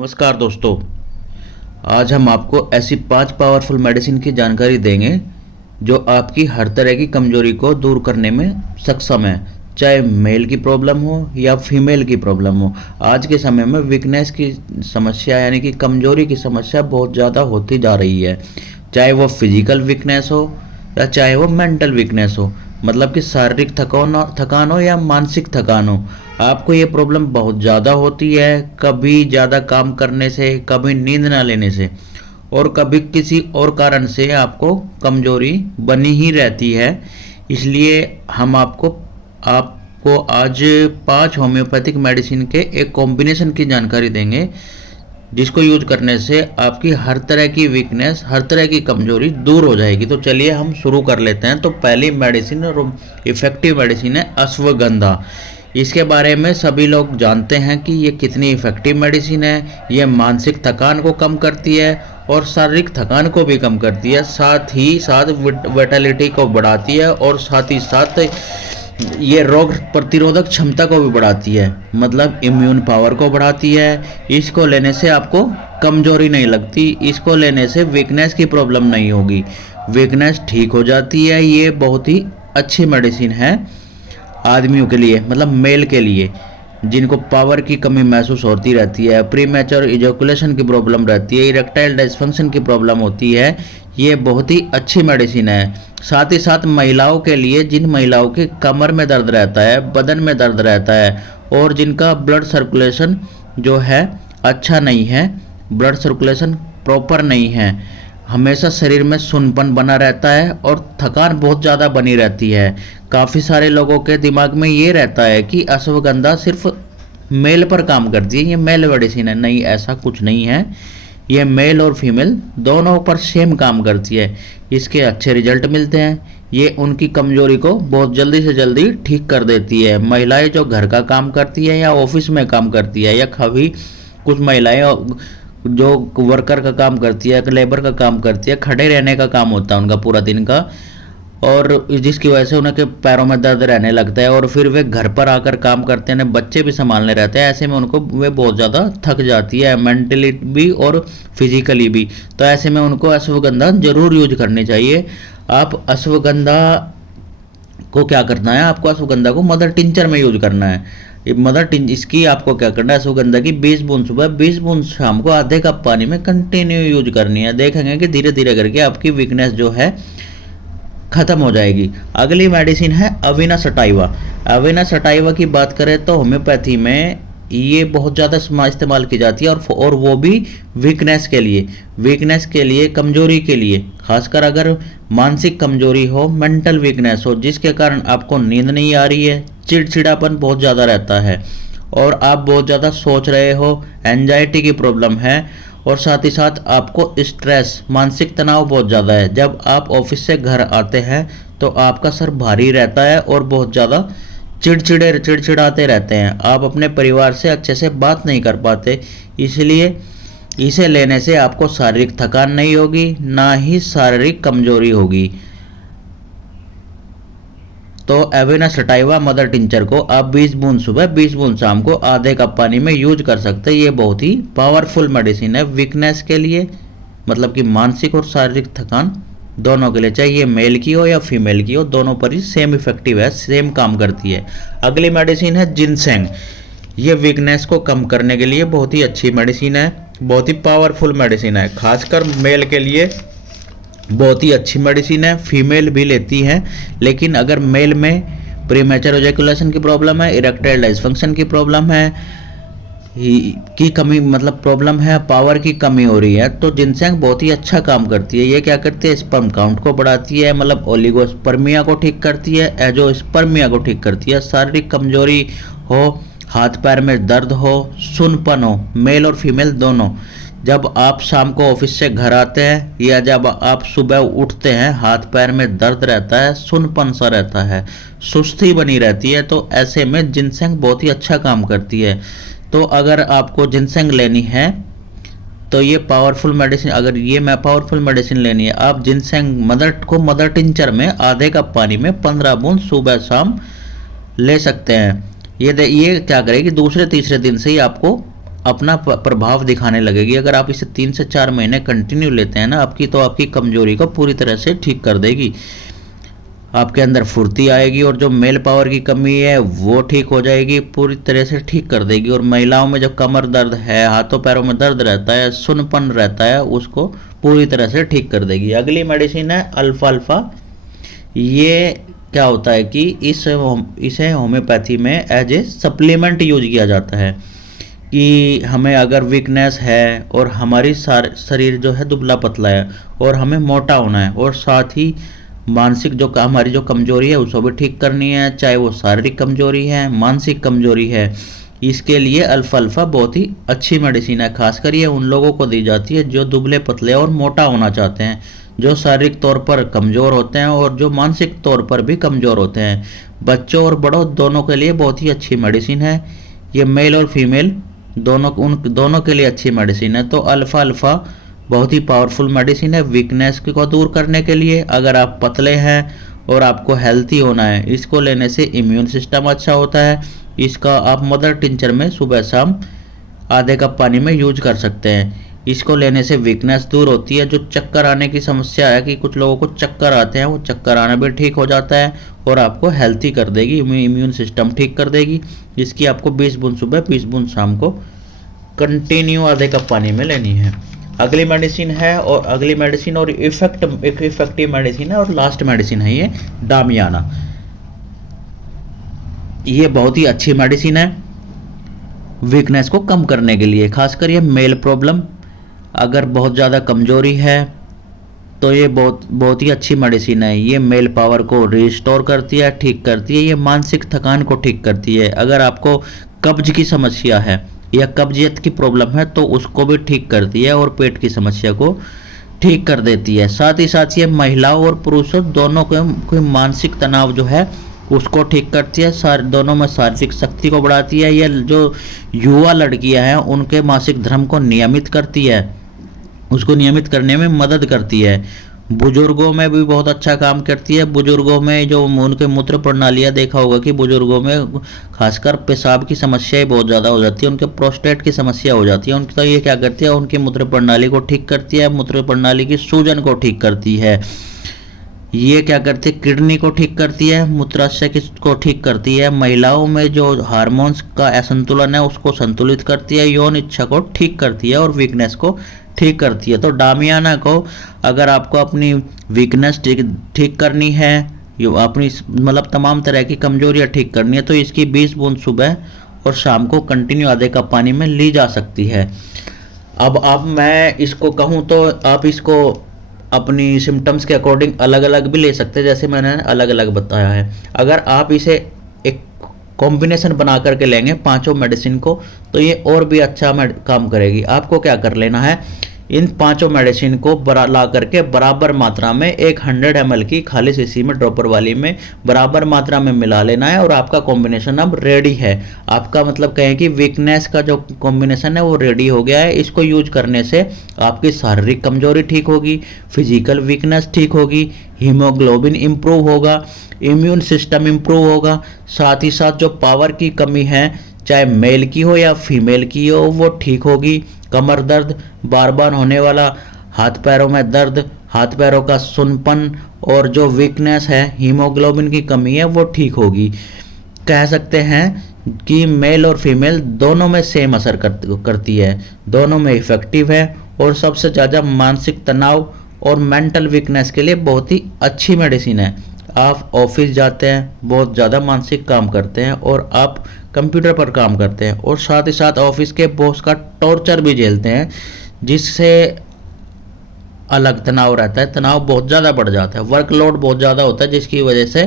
नमस्कार दोस्तों। आज हम आपको ऐसी 5 पावरफुल मेडिसिन की जानकारी देंगे जो आपकी हर तरह की कमजोरी को दूर करने में सक्षम है, चाहे मेल की प्रॉब्लम हो या फीमेल की प्रॉब्लम हो। आज के समय में वीकनेस की समस्या यानी कि कमजोरी की समस्या बहुत ज़्यादा होती जा रही है, चाहे वो फिजिकल वीकनेस हो या चाहे वो मेंटल वीकनेस हो, मतलब कि शारीरिक थकान हो या मानसिक थकान हो। आपको ये प्रॉब्लम बहुत ज़्यादा होती है, कभी ज़्यादा काम करने से, कभी नींद ना लेने से और कभी किसी और कारण से आपको कमजोरी बनी ही रहती है। इसलिए हम आपको आज 5 होम्योपैथिक मेडिसिन के एक कॉम्बिनेशन की जानकारी देंगे जिसको यूज करने से आपकी हर तरह की वीकनेस, हर तरह की कमजोरी दूर हो जाएगी। तो चलिए हम शुरू कर लेते हैं। तो पहली मेडिसिन और इफ़ेक्टिव मेडिसिन है अश्वगंधा। इसके बारे में सभी लोग जानते हैं कि ये कितनी इफ़ेक्टिव मेडिसिन है। ये मानसिक थकान को कम करती है और शारीरिक थकान को भी कम करती है, साथ ही साथ विटालिटी को बढ़ाती है और साथ ही साथ ये रोग प्रतिरोधक क्षमता को भी बढ़ाती है, मतलब इम्यून पावर को बढ़ाती है। इसको लेने से आपको कमजोरी नहीं लगती, इसको लेने से वीकनेस की प्रॉब्लम नहीं होगी, वीकनेस ठीक हो जाती है। ये बहुत ही अच्छी मेडिसिन है आदमियों के लिए, मतलब मेल के लिए, जिनको पावर की कमी महसूस होती रहती है, प्रीमैच्योर इजैकुलेशन की प्रॉब्लम रहती है, इरेक्टाइल डिस्फंक्शन की प्रॉब्लम होती है। ये बहुत ही अच्छी मेडिसिन है। साथ ही साथ महिलाओं के लिए, जिन महिलाओं के कमर में दर्द रहता है, बदन में दर्द रहता है और जिनका ब्लड सर्कुलेशन जो है अच्छा नहीं है, ब्लड सर्कुलेशन प्रॉपर नहीं है, हमेशा शरीर में सुनपन बना रहता है और थकान बहुत ज़्यादा बनी रहती है। काफ़ी सारे लोगों के दिमाग में ये रहता है कि अश्वगंधा सिर्फ मेल पर काम करती है, ये मेल मेडिसिन है। नहीं, ऐसा कुछ नहीं है। ये मेल और फीमेल दोनों पर सेम काम करती है। इसके अच्छे रिजल्ट मिलते हैं। ये उनकी कमजोरी को बहुत जल्दी से जल्दी ठीक कर देती है। महिलाएं जो घर का काम करती है या ऑफिस में काम करती है, या कभी कुछ महिलाएं जो वर्कर का काम करती है, लेबर का काम करती है, खड़े रहने का काम होता है उनका पूरा दिन का, और जिसकी वजह से उनके पैरों में दर्द रहने लगता है और फिर वे घर पर आकर काम करते हैं, बच्चे भी संभालने रहते हैं। ऐसे में उनको वे बहुत ज़्यादा थक जाती है, मेंटली भी और फिजिकली भी। तो ऐसे में उनको अश्वगंधा जरूर यूज करनी चाहिए। आप अश्वगंधा को क्या करना है, आपको अश्वगंधा को मदर टिंचर में यूज करना है। इसकी आपको क्या करना है, अश्वगंधा की 20 बूंद सुबह, 20 बूंद शाम को आधे कप पानी में कंटिन्यू यूज करनी है। देखेंगे कि धीरे धीरे करके आपकी वीकनेस जो है खत्म हो जाएगी। अगली मेडिसिन है अविना सटाइवा। अविना सटाइवा की बात करें तो होम्योपैथी में ये बहुत ज़्यादा इस्तेमाल की जाती है और वो भी वीकनेस के लिए, कमजोरी के लिए, खासकर अगर मानसिक कमजोरी हो, मेंटल वीकनेस हो, जिसके कारण आपको नींद नहीं आ रही है, चिड़चिड़ापन बहुत ज़्यादा रहता है और आप बहुत ज़्यादा सोच रहे हो, एंजाइटी की प्रॉब्लम है और साथ ही साथ आपको स्ट्रेस, मानसिक तनाव बहुत ज़्यादा है। जब आप ऑफिस से घर आते हैं तो आपका सर भारी रहता है और बहुत ज़्यादा चिड़चिड़ाते रहते हैं, आप अपने परिवार से अच्छे से बात नहीं कर पाते। इसलिए इसे लेने से आपको शारीरिक थकान नहीं होगी, ना ही शारीरिक कमजोरी होगी। तो एविना सटाइवा मदर टिंचर को आप 20 बूंद सुबह, 20 बूंद शाम को आधे कप पानी में यूज कर सकते हैं। ये बहुत ही पावरफुल मेडिसिन है वीकनेस के लिए, मतलब कि मानसिक और शारीरिक थकान दोनों के लिए, चाहे ये मेल की हो या फीमेल की हो, दोनों पर ही सेम इफेक्टिव है, सेम काम करती है। अगली मेडिसिन है जिनसेंग। ये वीकनेस को कम करने के लिए बहुत ही अच्छी मेडिसिन है, बहुत ही पावरफुल मेडिसिन है, खासकर मेल के लिए बहुत ही अच्छी मेडिसिन है। फीमेल भी लेती है, लेकिन अगर मेल में प्रीमैच्योर इजैकुलेशन की प्रॉब्लम है, इरेक्टाइल डिस्फंक्शन की प्रॉब्लम है, की कमी, मतलब प्रॉब्लम है, पावर की कमी हो रही है, तो जिनसेंग बहुत ही अच्छा काम करती है। ये क्या करती है, स्पर्म काउंट को बढ़ाती है, मतलब ओलिगोस्पर्मिया को ठीक करती है, एजोस्पर्मिया को ठीक करती है। शारीरिक कमजोरी हो, हाथ पैर में दर्द हो, सुनपन हो, मेल और फीमेल दोनों, जब आप शाम को ऑफिस से घर आते हैं या जब आप सुबह उठते हैं, हाथ पैर में दर्द रहता है, सुनपन सा रहता है, सुस्ती बनी रहती है, तो ऐसे में जिनसेंग बहुत ही अच्छा काम करती है। तो अगर आपको जिनसेंग लेनी है तो ये पावरफुल मेडिसिन, अगर ये पावरफुल मेडिसिन लेनी है, आप जिनसेंग मदर टिंचर में आधे कप पानी में 15 बूंद सुबह शाम ले सकते हैं। ये क्या करेगी, दूसरे तीसरे दिन से ही आपको अपना प्रभाव दिखाने लगेगी। अगर आप इसे 3 से 4 महीने कंटिन्यू लेते हैं ना आपकी, तो आपकी कमजोरी को पूरी तरह से ठीक कर देगी। आपके अंदर फुर्ती आएगी और जो मेल पावर की कमी है वो ठीक हो जाएगी, पूरी तरह से ठीक कर देगी। और महिलाओं में जो कमर दर्द है, हाथों पैरों में दर्द रहता है, सुनपन रहता है, उसको पूरी तरह से ठीक कर देगी। अगली मेडिसिन है अल्फा अल्फा। ये क्या होता है कि इसे होम्योपैथी में एज ए सप्लीमेंट यूज किया जाता है कि हमें अगर वीकनेस है और हमारी शरीर जो है दुबला पतला है और हमें मोटा होना है, और साथ ही मानसिक जो हमारी जो कमजोरी है उसको भी ठीक करनी है, चाहे वो शारीरिक कमजोरी है, मानसिक कमजोरी है, इसके लिए अल्फा अल्फा बहुत ही अच्छी मेडिसिन है। खासकर ये उन लोगों को दी जाती है जो दुबले पतले और मोटा होना चाहते हैं, जो शारीरिक तौर पर कमज़ोर होते हैं और जो मानसिक तौर पर भी कमज़ोर होते हैं। बच्चों और बड़ों दोनों के लिए बहुत ही अच्छी मेडिसिन है। ये मेल और फीमेल दोनों के लिए अच्छी मेडिसिन है। तो अल्फ़ा अल्फ़ा बहुत ही पावरफुल मेडिसिन है वीकनेस को दूर करने के लिए। अगर आप पतले हैं और आपको हेल्थी होना है, इसको लेने से इम्यून सिस्टम अच्छा होता है। इसका आप मदर टिंचर में सुबह शाम आधे कप पानी में यूज कर सकते हैं। इसको लेने से वीकनेस दूर होती है। जो चक्कर आने की समस्या है कि कुछ लोगों को चक्कर आते हैं, वो चक्कर आना भी ठीक हो जाता है और आपको हेल्थी कर देगी, इम्यून सिस्टम ठीक कर देगी। इसकी आपको 20 बूंद सुबह 20 बूंद शाम को कंटिन्यू आधे कप पानी में लेनी है। अगली मेडिसिन है और अगली मेडिसिन और इफेक्टिव मेडिसिन है और लास्ट मेडिसिन है ये डामियाना। ये बहुत ही अच्छी मेडिसिन है वीकनेस को कम करने के लिए। खासकर ये मेल प्रॉब्लम अगर बहुत ज़्यादा कमजोरी है तो ये बहुत ही अच्छी मेडिसिन है। ये मेल पावर को रिस्टोर करती है, ठीक करती है। ये मानसिक थकान को ठीक करती है। अगर आपको कब्ज की समस्या है या कब्जियत की प्रॉब्लम है तो उसको भी ठीक करती है और पेट की समस्या को ठीक कर देती है। साथ ही साथ ये महिलाओं और पुरुषों दोनों को मानसिक तनाव जो है उसको ठीक करती है। दोनों में शारीरिक शक्ति को बढ़ाती है। ये जो युवा लड़कियां हैं उनके मासिक धर्म को नियमित करती है, उसको नियमित करने में मदद करती है। बुजुर्गों में भी बहुत अच्छा काम करती है। बुजुर्गों में जो उनके मूत्र प्रणालियाँ देखा होगा कि बुजुर्गों में खासकर पेशाब की समस्याएं बहुत ज़्यादा हो जाती है, उनके प्रोस्टेट की समस्या हो जाती है उनकी। तो ये क्या करती है, उनकी मूत्र प्रणाली को ठीक करती है, मूत्र प्रणाली की सूजन को ठीक करती है। ये क्या करती है, किडनी को ठीक करती है, मूत्राशय को ठीक करती है। महिलाओं में जो हार्मोन्स का असंतुलन है उसको संतुलित करती है, यौन इच्छा को ठीक करती है और वीकनेस को ठीक करती है। तो डामियाना को अगर आपको अपनी वीकनेस ठीक करनी है, अपनी मतलब तमाम तरह की कमजोरियां ठीक करनी है, तो इसकी 20 बूंद सुबह और शाम को कंटिन्यू आधे कप पानी में ली जा सकती है। अब मैं इसको कहूँ तो आप इसको अपनी सिम्टम्स के अकॉर्डिंग अलग अलग भी ले सकते हैं, जैसे मैंने अलग अलग बताया है। अगर आप इसे एक कॉम्बिनेशन बना करके लेंगे पांचों मेडिसिन को तो ये और भी अच्छा काम करेगी। आपको क्या कर लेना है, इन पांचों मेडिसिन को ला करके बराबर मात्रा में एक 100 ml की खाली शीशी में ड्रॉपर वाली में बराबर मात्रा में मिला लेना है और आपका कॉम्बिनेशन अब रेडी है। आपका मतलब कहें कि वीकनेस का जो कॉम्बिनेशन है वो रेडी हो गया है। इसको यूज करने से आपकी शारीरिक कमजोरी ठीक होगी, फिजिकल वीकनेस ठीक होगी, हीमोग्लोबिन इंप्रूव होगा, इम्यून सिस्टम इंप्रूव होगा। साथ ही साथ जो पावर की कमी है चाहे मेल की हो या फीमेल की हो वो ठीक होगी। कमर दर्द, बार बार होने वाला हाथ पैरों में दर्द, हाथ पैरों का सुनपन और जो वीकनेस है, हीमोग्लोबिन की कमी है, वो ठीक होगी। कह सकते हैं कि मेल और फीमेल दोनों में सेम असर करती है, दोनों में इफेक्टिव है और सबसे ज़्यादा मानसिक तनाव और मेंटल वीकनेस के लिए बहुत ही अच्छी मेडिसिन है। आप ऑफिस जाते हैं, बहुत ज़्यादा मानसिक काम करते हैं और आप कंप्यूटर पर काम करते हैं और साथ ही साथ ऑफिस के बॉस का टॉर्चर भी झेलते हैं, जिससे अलग तनाव रहता है, तनाव बहुत ज़्यादा बढ़ जाता है, वर्कलोड बहुत ज़्यादा होता है, जिसकी वजह से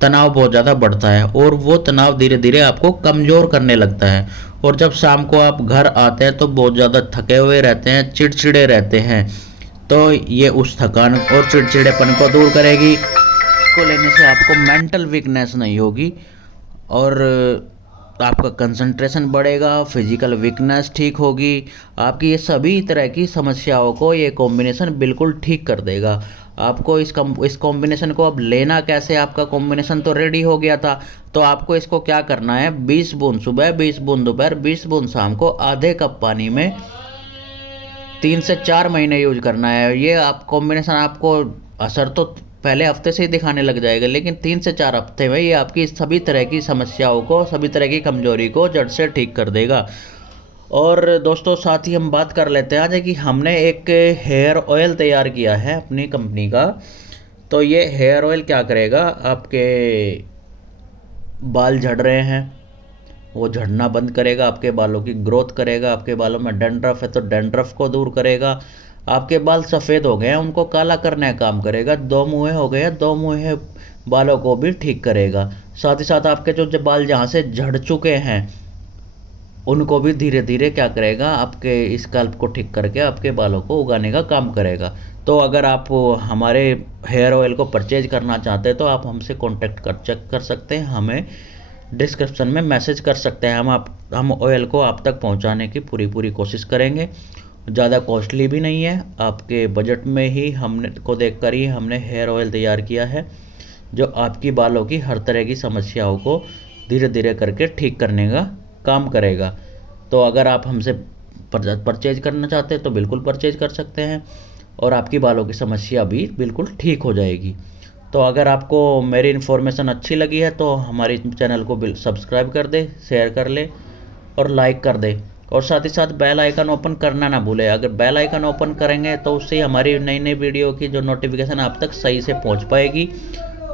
तनाव बहुत ज़्यादा बढ़ता है और वो तनाव धीरे धीरे आपको कमज़ोर करने लगता है। और जब शाम को आप घर आते हैं तो बहुत ज़्यादा थके हुए रहते हैं, चिड़चिड़े रहते हैं। तो ये उस थकान और चिड़चिड़ेपन को दूर करेगी। इसको लेने से आपको मेंटल वीकनेस नहीं होगी और आपका कंसंट्रेशन बढ़ेगा, फिजिकल वीकनेस ठीक होगी, आपकी ये सभी तरह की समस्याओं को ये कॉम्बिनेशन बिल्कुल ठीक कर देगा। आपको इस कॉम्बिनेशन को अब लेना कैसे, आपका कॉम्बिनेशन तो रेडी हो गया था, तो आपको इसको क्या करना है, 20 बूंद सुबह, 20 बूंद दोपहर, 20 बूंद शाम को आधे कप पानी में 3 से 4 महीने यूज करना है। ये आप कॉम्बिनेशन आपको असर तो पहले हफ्ते से ही दिखाने लग जाएगा, लेकिन 3 से 4 हफ्ते में ये आपकी सभी तरह की समस्याओं को, सभी तरह की कमजोरी को जड़ से ठीक कर देगा। और दोस्तों साथ ही हम बात कर लेते हैं आज कि हमने एक हेयर ऑयल तैयार किया है अपनी कंपनी का। तो ये हेयर ऑयल क्या करेगा, आपके बाल झड़ रहे हैं वो झड़ना बंद करेगा, आपके बालों की ग्रोथ करेगा, आपके बालों में डैंड्रफ है तो डैंड्रफ को दूर करेगा, आपके बाल सफ़ेद हो गए हैं उनको काला करने का काम करेगा, दो मुँहे हो गए हैं दो मुँहे बालों को भी ठीक करेगा। साथ ही साथ आपके जो बाल जहाँ से झड़ चुके हैं उनको भी धीरे धीरे क्या करेगा, आपके स्कैल्प को ठीक करके आपके बालों को उगाने का काम करेगा। तो अगर आप हमारे हेयर ऑयल को परचेज करना चाहते हैं तो आप हमसे कांटेक्ट चेक कर सकते हैं, हमें डिस्क्रिप्शन में मैसेज कर सकते हैं। हम ऑयल को आप तक पहुंचाने की पूरी पूरी कोशिश करेंगे। ज़्यादा कॉस्टली भी नहीं है, आपके बजट में ही हमने को देखकर ही हमने हेयर ऑयल तैयार किया है जो आपकी बालों की हर तरह की समस्याओं को धीरे धीरे करके ठीक करने का काम करेगा। तो अगर आप हमसे परचेज करना चाहते हैं तो बिल्कुल परचेज कर सकते हैं और आपकी बालों की समस्या भी बिल्कुल ठीक हो जाएगी। तो अगर आपको मेरी इन्फॉर्मेशन अच्छी लगी है तो हमारे चैनल को सब्सक्राइब कर दे, शेयर कर ले और लाइक कर दे, और साथ ही साथ बेल आइकन ओपन करना ना भूले। अगर बेल आइकन ओपन करेंगे तो उससे हमारी नई नई वीडियो की जो नोटिफिकेशन आप तक सही से पहुंच पाएगी,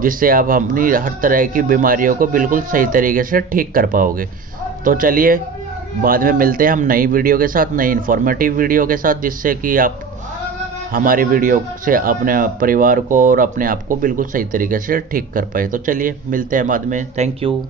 जिससे आप अपनी हर तरह की बीमारियों को बिल्कुल सही तरीके से ठीक कर पाओगे। तो चलिए बाद में मिलते हैं हम नई वीडियो के साथ, नई इन्फॉर्मेटिव वीडियो के साथ, जिससे कि आप हमारी वीडियो से अपने परिवार को और अपने आप को बिल्कुल सही तरीके से ठीक कर पाए। तो चलिए मिलते हैं बाद में, थैंक यू।